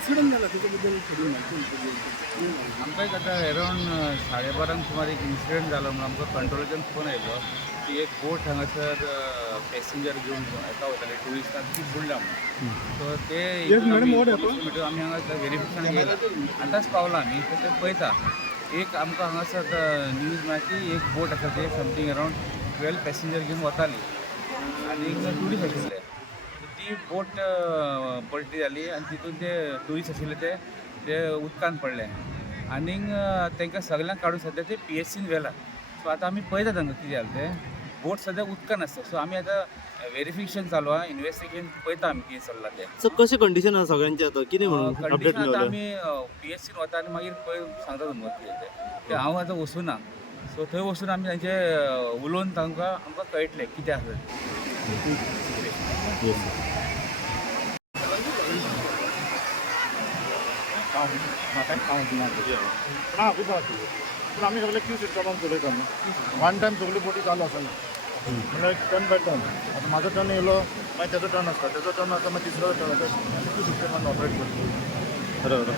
Incident झाला त्याच्याबद्दल थोडी माहिती. आमकां एक आतां अरावंड 12:30 सुमार एक इन्सिडंट जालो म्हणून आमकां कंट्रोलाच्यान फोन आयलो की एक बोट हांगासर पॅसेंजर घेवन एका वयताले ट्युरिस्टांक ती बुडला म्हणून. सो ते मॅडम, what happened? मीटर आमी हांगा व्हेरिफिकेशन येयला आतांच पावला आमी सो ते पळयता. एक आमकां हांगासर न्यूज मेळ्ळा की एक बोट आसा ते समथींग अरावंड 12 पॅसेंजर घेवन वताली आनी ट्युरिस्ट आशिल्ले. ती बोट पलटी जाली आनी तितून ते ट्युरिस्ट आशिल्ले ते उदकान पडले आनीक तांकां सगळ्यांक काडून सद्या ते PHCन व्हेला. सो आतां आमी पळयता तांकां कितें जालें तें. बोट सद्या उदकान आसता सो आमी आतां व्हेरिफिकेशन चालू आहा, इन्वेस्टिगेशन पळयता आमी कितें चल्लां तें. सर कशें कंडिशन आसा सगळ्यांचे आतां कितें म्हणून अपडेट कंडिशन आतां मेळ्ळें? आमी PHCन वता आनी मागीर पळय सांगता तुमकां कितें तें हांव आतां वचूना. सो थंय वचून आमी तांचे उलोवन तांकां आमकां कळटलें कितें आसा पण आम्ही सगळे क्यू सिस्टमान चलयता न्हू. वन टायम सगळी बोटी चालू आसना म्हणल्यार टर्न बाय टर्न. आतां म्हाजो टर्न येयलो मागीर तेजो टर्न आसता, तेजो टर्न आसा मागीर तिसरो टर्न आसा. क्यू सिस्टमान ऑपरेट करता. बरोबर.